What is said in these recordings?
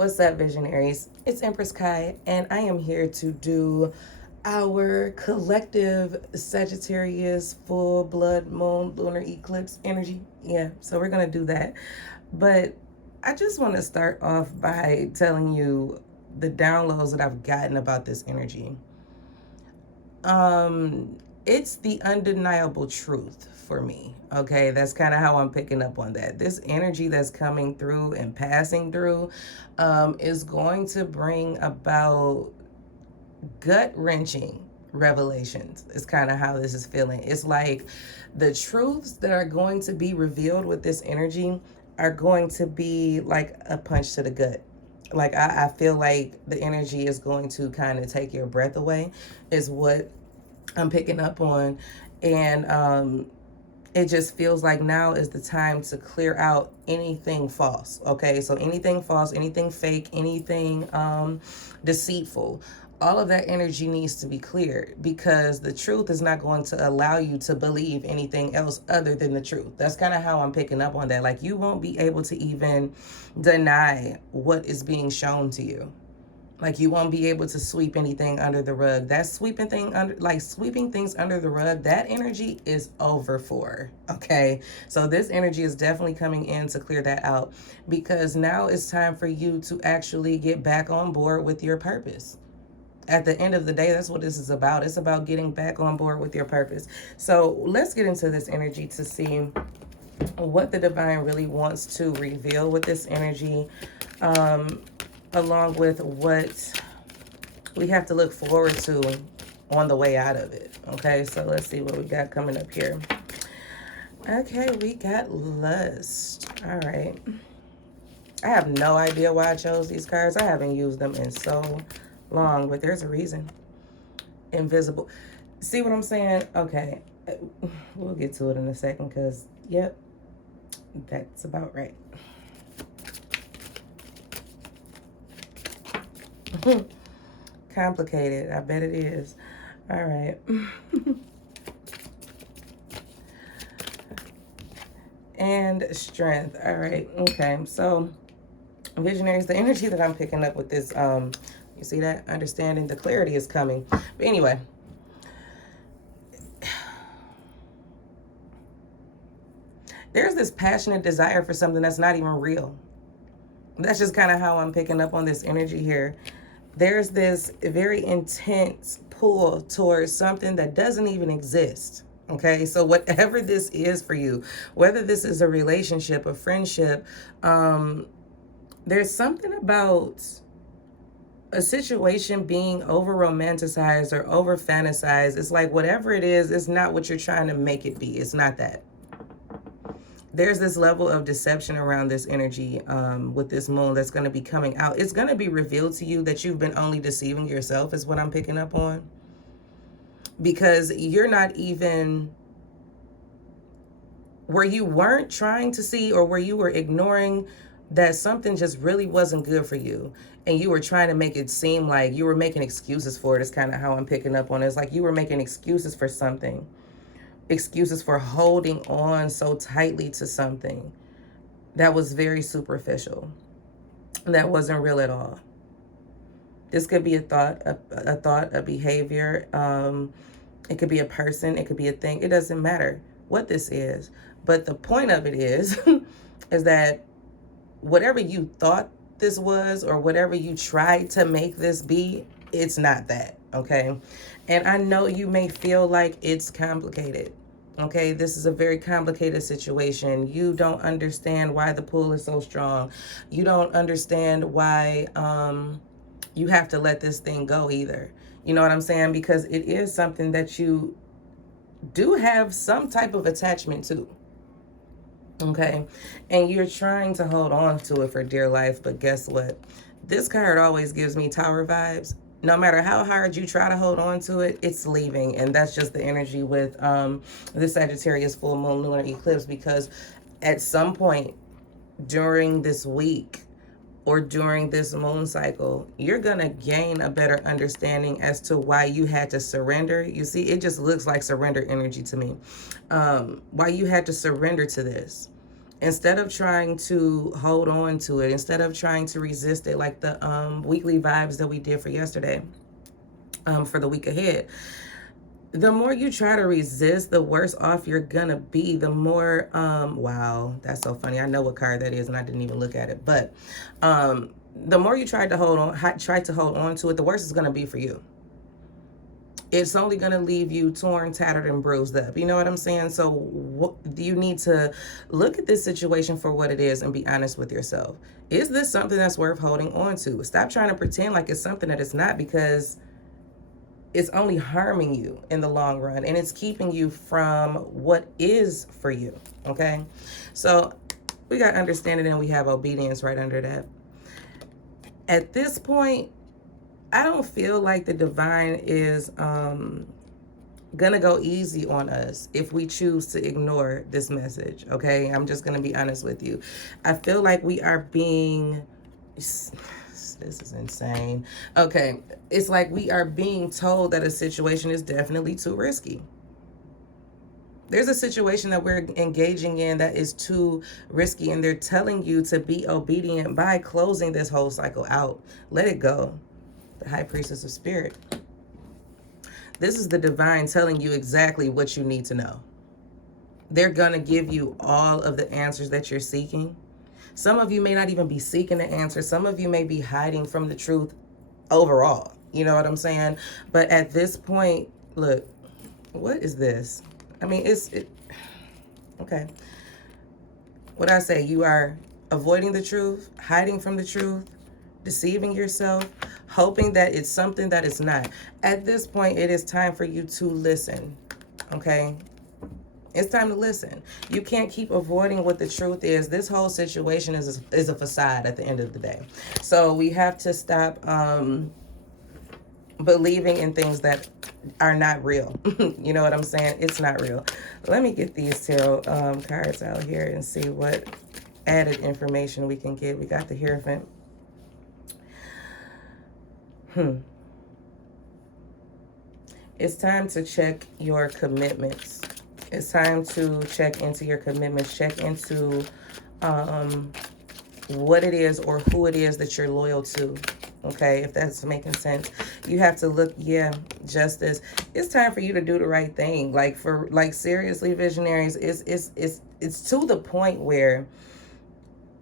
What's up, visionaries? It's Empress Kai, and I am here to do our collective Sagittarius full blood moon lunar eclipse energy. Yeah, so we're going to do that. But I just want to start off by telling you the downloads that I've gotten about this energy. It's the undeniable truth for me. Okay, that's kind of how I'm picking up on that. This energy that's coming through and passing through is going to bring about gut wrenching revelations. Is kind of how this is feeling. It's like the truths that are going to be revealed with this energy are going to be like a punch to the gut. Like I feel like the energy is going to kind of take your breath away, is what I'm picking up on. And it just feels like now is the time to clear out anything false. Okay, so anything false, anything fake, anything deceitful, all of that energy needs to be cleared, because the truth is not going to allow you to believe anything else other than the truth. That's kind of how I'm picking up on that. Like, you won't be able to even deny what is being shown to you. Like, you won't be able to sweep anything under the rug. That sweeping things under the rug, that energy is over for. Okay, so this energy is definitely coming in to clear that out, because now it's time for you to actually get back on board with your purpose. At the end of the day, that's what this is about. It's about getting back on board with your purpose. So let's get into this energy to see what the divine really wants to reveal with this energy, along with what we have to look forward to on the way out of it. Okay, so let's see what we got coming up here. Okay, we got lust. All right. I have no idea why I chose these cards. I haven't used them in so long, but there's a reason. Invisible. See what I'm saying? Okay, we'll get to it in a second, because yep, that's about right. Complicated, I bet it is. All right. And strength. All right. Okay, so visionaries, the energy that I'm picking up with this, you see that? Understanding, the clarity is coming. But anyway, there's this passionate desire for something that's not even real. That's just kind of how I'm picking up on this energy here. There's this very intense pull towards something that doesn't even exist. Okay, so whatever this is for you, whether this is a relationship, a friendship, there's something about a situation being over romanticized or over fantasized. It's like whatever it is, it's not what you're trying to make it be. It's not that. There's this level of deception around this energy with this moon that's going to be coming out. It's going to be revealed to you that you've been only deceiving yourself, is what I'm picking up on. Because you're not even, where you weren't trying to see, or where you were ignoring that something just really wasn't good for you, and you were trying to make it seem like you were making excuses for it, is kind of how I'm picking up on it. It's like you were making excuses for something. Excuses for holding on so tightly to something that was very superficial, that wasn't real at all. This could be a thought, a behavior. It could be a person. It could be a thing. It doesn't matter what this is. But the point of it is, is that whatever you thought this was, or whatever you tried to make this be, it's not that. Okay. And I know you may feel like it's complicated. Okay, this is a very complicated situation. You don't understand why the pull is so strong. You don't understand why you have to let this thing go either. You know what I'm saying? Because it is something that you do have some type of attachment to. Okay, and you're trying to hold on to it for dear life. But guess what? This card always gives me Tower vibes. No matter how hard you try to hold on to it, it's leaving. And that's just the energy with the Sagittarius full moon lunar eclipse, because at some point during this week or during this moon cycle, you're going to gain a better understanding as to why you had to surrender. You see, it just looks like surrender energy to me. Why you had to surrender to this. Instead of trying to hold on to it, instead of trying to resist it, like the weekly vibes that we did for yesterday, for the week ahead, the more you try to resist, the worse off you're gonna be. The more, wow, that's so funny. I know what card that is, and I didn't even look at it. But the more you try to hold on to it, the worse it's gonna be for you. It's only going to leave you torn, tattered, and bruised up. You know what I'm saying? So you need to look at this situation for what it is and be honest with yourself. Is this something that's worth holding on to? Stop trying to pretend like it's something that it's not, because it's only harming you in the long run, and it's keeping you from what is for you, okay? So we got understanding and we have obedience right under that. At this point, I don't feel like the divine is gonna go easy on us if we choose to ignore this message, okay? I'm just gonna be honest with you. I feel like we are being, this is insane. Okay, it's like we are being told that a situation is definitely too risky. There's a situation that we're engaging in that is too risky, and they're telling you to be obedient by closing this whole cycle out. Let it go. The High Priestess of Spirit. This is the divine telling you exactly what you need to know. They're going to give you all of the answers that you're seeking. Some of you may not even be seeking the answer. Some of you may be hiding from the truth overall. You know what I'm saying? But at this point, look, what is this? I mean, okay. What I say, you are avoiding the truth, hiding from the truth, deceiving yourself, hoping that it's something that it's not. At this point, it is time for you to listen, okay? It's time to listen. You can't keep avoiding what the truth is. This whole situation is a facade at the end of the day. So we have to stop believing in things that are not real. You know what I'm saying? It's not real. Let me get these tarot cards out here and see what added information we can get. We got the Hierophant. It's time to check your commitments. It's time to check into your commitments. Check into what it is or who it is that you're loyal to. Okay, if that's making sense. You have to look, justice. It's time for you to do the right thing. Like seriously, visionaries, it's to the point where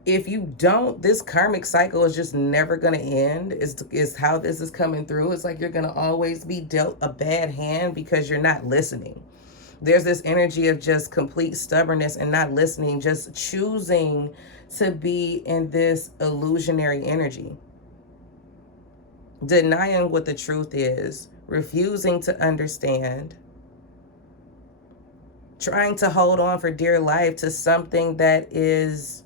if you don't, this karmic cycle is just never going to end, is how this is coming through. It's like you're going to always be dealt a bad hand because you're not listening. There's this energy of just complete stubbornness and not listening, just choosing to be in this illusionary energy. Denying what the truth is, refusing to understand, trying to hold on for dear life to something that is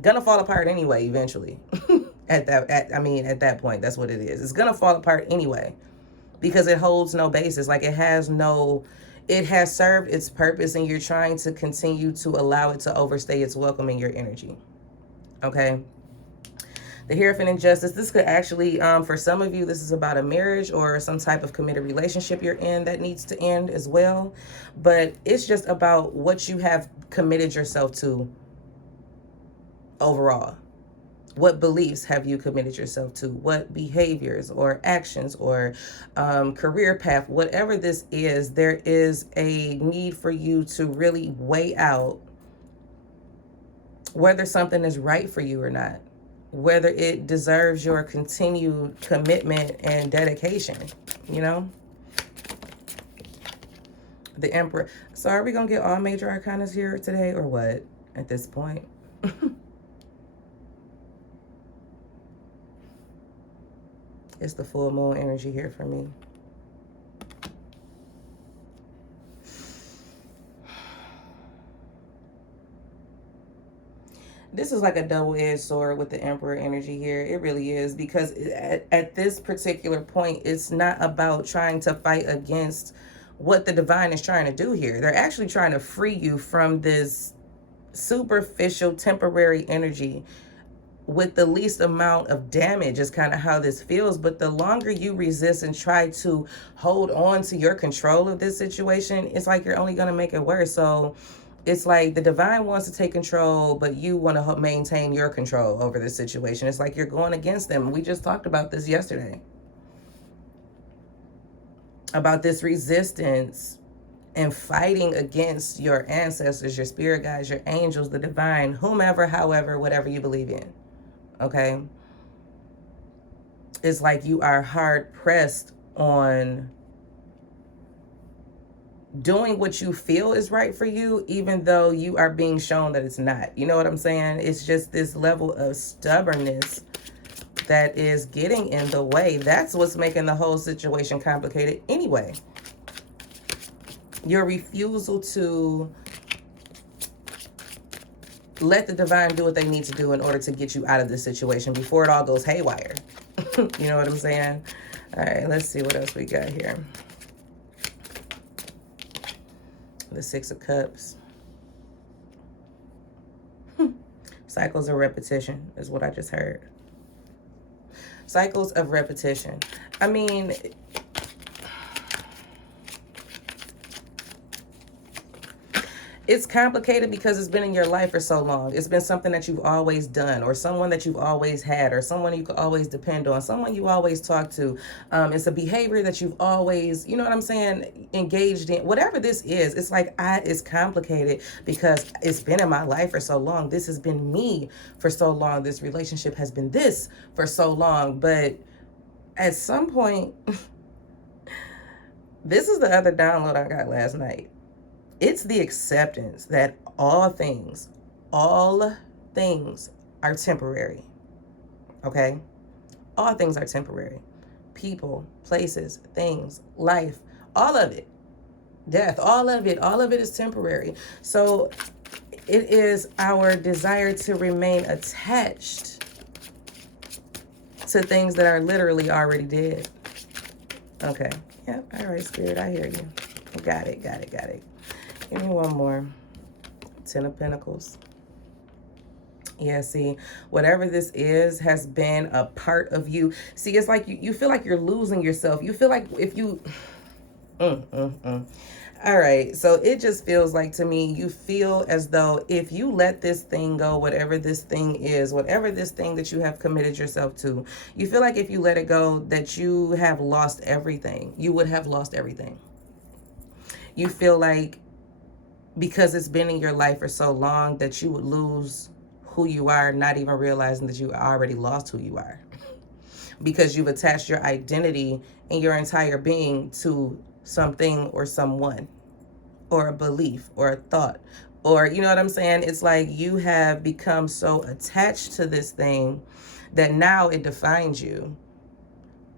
gonna fall apart anyway eventually. At that point, that's what it is. It's gonna fall apart anyway because it holds no basis. Like it has served its purpose, and you're trying to continue to allow it to overstay its welcome in your energy. Okay. The Hierophant and Justice. This could actually, for some of you, this is about a marriage or some type of committed relationship you're in that needs to end as well. But it's just about what you have committed yourself to overall. What beliefs have you committed yourself to? What behaviors or actions or career path, whatever this is, there is a need for you to really weigh out whether something is right for you or not, whether it deserves your continued commitment and dedication, you know? The Emperor. So are we going to get all major arcanas here today or what at this point? It's the full moon energy here for me. This is like a double-edged sword with the Emperor energy here. It really is, because at this particular point, it's not about trying to fight against what the divine is trying to do here. They're actually trying to free you from this superficial, temporary energy with the least amount of damage is kind of how this feels. But the longer you resist and try to hold on to your control of this situation, it's like you're only going to make it worse. So It's like the divine wants to take control, but you want to maintain your control over this situation. It's like you're going against them. We just talked about this yesterday. About this resistance and fighting against your ancestors, your spirit guides, your angels, the divine, whomever, however, whatever you believe in. Okay? It's like you are hard pressed on doing what you feel is right for you, even though you are being shown that it's not. You know what I'm saying? It's just this level of stubbornness that is getting in the way. That's what's making the whole situation complicated anyway. Your refusal to let the divine do what they need to do in order to get you out of this situation before it all goes haywire. You know what I'm saying? All right, let's see what else we got here. The Six of Cups. Cycles of repetition is what I just heard. Cycles of repetition. I mean, it's complicated because it's been in your life for so long. It's been something that you've always done, or someone that you've always had, or someone you could always depend on, someone you always talk to. It's a behavior that you've always, you know what I'm saying, engaged in. Whatever this is, it's like it's complicated because it's been in my life for so long. This has been me for so long. This relationship has been this for so long. But at some point, this is the other download I got last night. It's the acceptance that all things are temporary, okay? All things are temporary. People, places, things, life, all of it, death, all of it is temporary. So it is our desire to remain attached to things that are literally already dead. Okay, yep, all right, Spirit, I hear you. Got it. Give me one more. Ten of Pentacles. Yeah, see, whatever this is has been a part of you. See, it's like you feel like you're losing yourself. You feel like if you... All right, so it just feels like to me, you feel as though if you let this thing go, whatever this thing is, whatever this thing that you have committed yourself to, you feel like if you let it go, that you have lost everything. You would have lost everything. You feel like because it's been in your life for so long that you would lose who you are, not even realizing that you already lost who you are. Because you've attached your identity and your entire being to something or someone, or a belief or a thought, or, you know what I'm saying? It's like you have become so attached to this thing that now it defines you.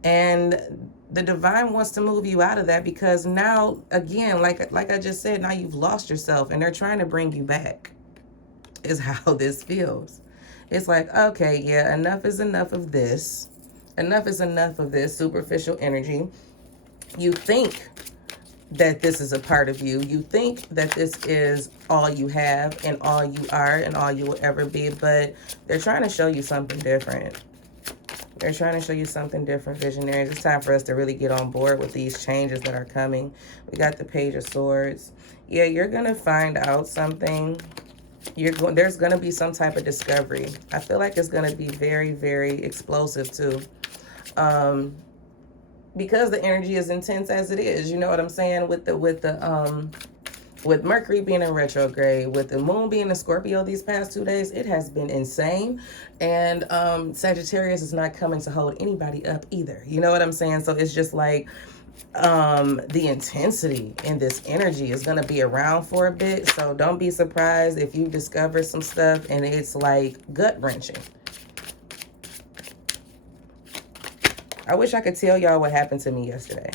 And the divine wants to move you out of that because now, again, like I just said, now you've lost yourself and they're trying to bring you back, is how this feels. It's like, okay, yeah, enough is enough of this. Enough is enough of this superficial energy. You think that this is a part of you. You think that this is all you have and all you are and all you will ever be, but they're trying to show you something different. They're trying to show you something different, visionaries. It's time for us to really get on board with these changes that are coming. We got the Page of Swords. Yeah, you're going to find out something. There's going to be some type of discovery. I feel like it's going to be very, very explosive too. Because the energy is intense as it is, you know what I'm saying? With Mercury being in retrograde, with the moon being in Scorpio these past 2 days, it has been insane. And Sagittarius is not coming to hold anybody up either. You know what I'm saying? So it's just like the intensity in this energy is going to be around for a bit. So don't be surprised if you discover some stuff and it's like gut-wrenching. I wish I could tell y'all what happened to me yesterday.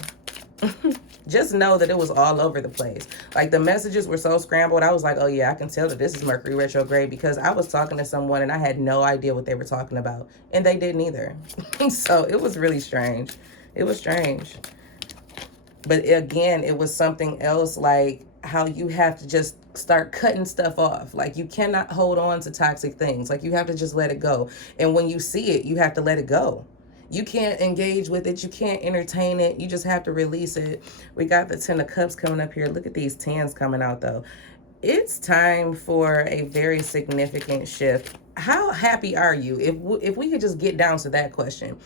Just know that it was all over the place. Like the messages were so scrambled. I was like, oh yeah, I can tell that this is Mercury retrograde because I was talking to someone and I had no idea what they were talking about. And they didn't either. So it was really strange. It was strange. But again, it was something else, like how you have to just start cutting stuff off. Like you cannot hold on to toxic things. Like you have to just let it go. And when you see it, you have to let it go. You can't engage with it. You can't entertain it. You just have to release it. We got the Ten of Cups coming up here. Look at these tens coming out, though. It's time for a very significant shift. How happy are you? If we could just get down to that question.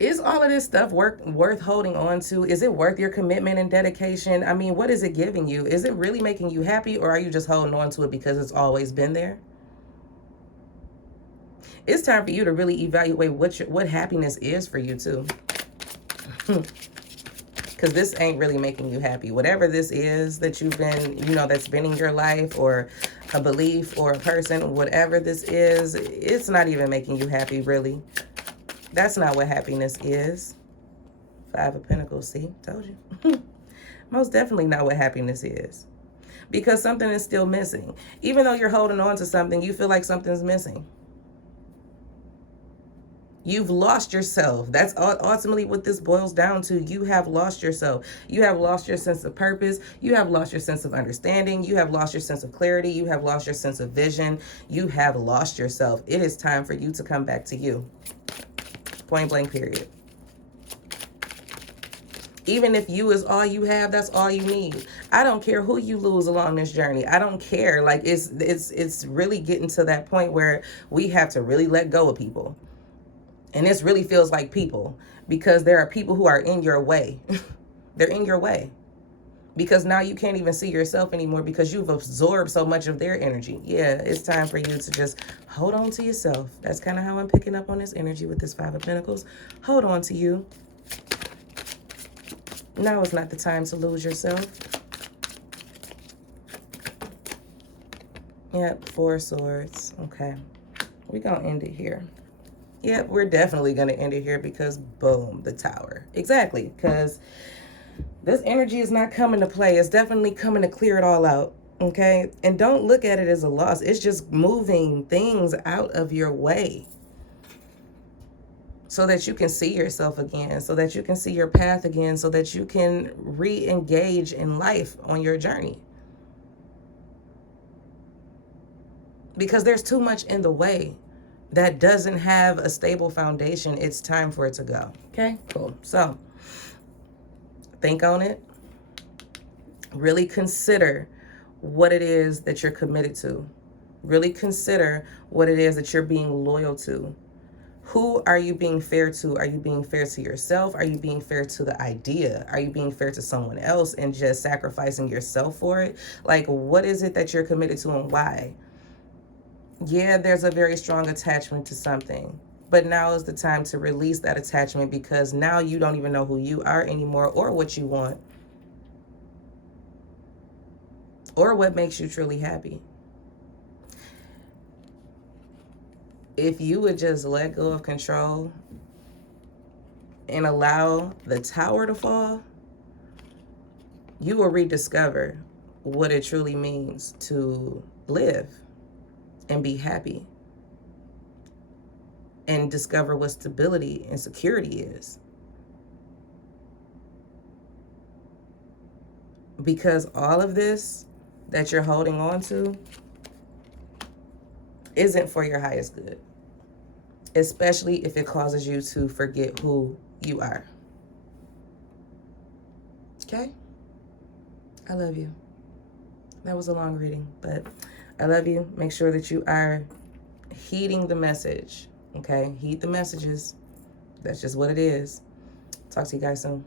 Is all of this stuff worth holding on to? Is it worth your commitment and dedication? I mean, what is it giving you? Is it really making you happy, or are you just holding on to it because it's always been there? It's time for you to really evaluate what happiness is for you too. Because this ain't really making you happy. Whatever this is that you've been, that's been in your life, or a belief or a person, whatever this is, it's not even making you happy, really. That's not what happiness is. Five of Pentacles, see? Told you. Most definitely not what happiness is. Because something is still missing. Even though you're holding on to something, you feel like something's missing. You've lost yourself. That's ultimately what this boils down to. You have lost yourself. You have lost your sense of purpose. You have lost your sense of understanding. You have lost your sense of clarity. You have lost your sense of vision. You have lost yourself. It is time for you to come back to you. Point blank, period. Even if you is all you have, that's all you need. I don't care who you lose along this journey. I don't care. Like, it's really getting to that point where we have to really let go of people. And this really feels like people, because there are people who are in your way. They're in your way. Because now you can't even see yourself anymore because you've absorbed so much of their energy. Yeah, it's time for you to just hold on to yourself. That's kind of how I'm picking up on this energy with this Five of Pentacles. Hold on to you. Now is not the time to lose yourself. Yep, Four of Swords. Okay. We're going to end it here. Yep, we're definitely going to end it here because, boom, the Tower. Exactly, because this energy is not coming to play. It's definitely coming to clear it all out, okay? And don't look at it as a loss. It's just moving things out of your way so that you can see yourself again, so that you can see your path again, so that you can re-engage in life on your journey. Because there's too much in the way that doesn't have a stable foundation. It's time for it to go. Okay, cool. So think on it. Really consider what it is that you're committed to. Really consider what it is that you're being loyal to. Who are you being fair to? Are you being fair to yourself? Are you being fair to the idea? Are you being fair to someone else and just sacrificing yourself for it? Like, what is it that you're committed to and why? Yeah, there's a very strong attachment to something, but now is the time to release that attachment, because now you don't even know who you are anymore, or what you want, or what makes you truly happy. If you would just let go of control and allow the Tower to fall, you will rediscover what it truly means to live and be happy, and discover what stability and security is. Because all of this that you're holding on to isn't for your highest good, especially if it causes you to forget who you are. Okay? I love you. That was a long reading, but I love you. Make sure that you are heeding the message, okay? Heed the messages. That's just what it is. Talk to you guys soon.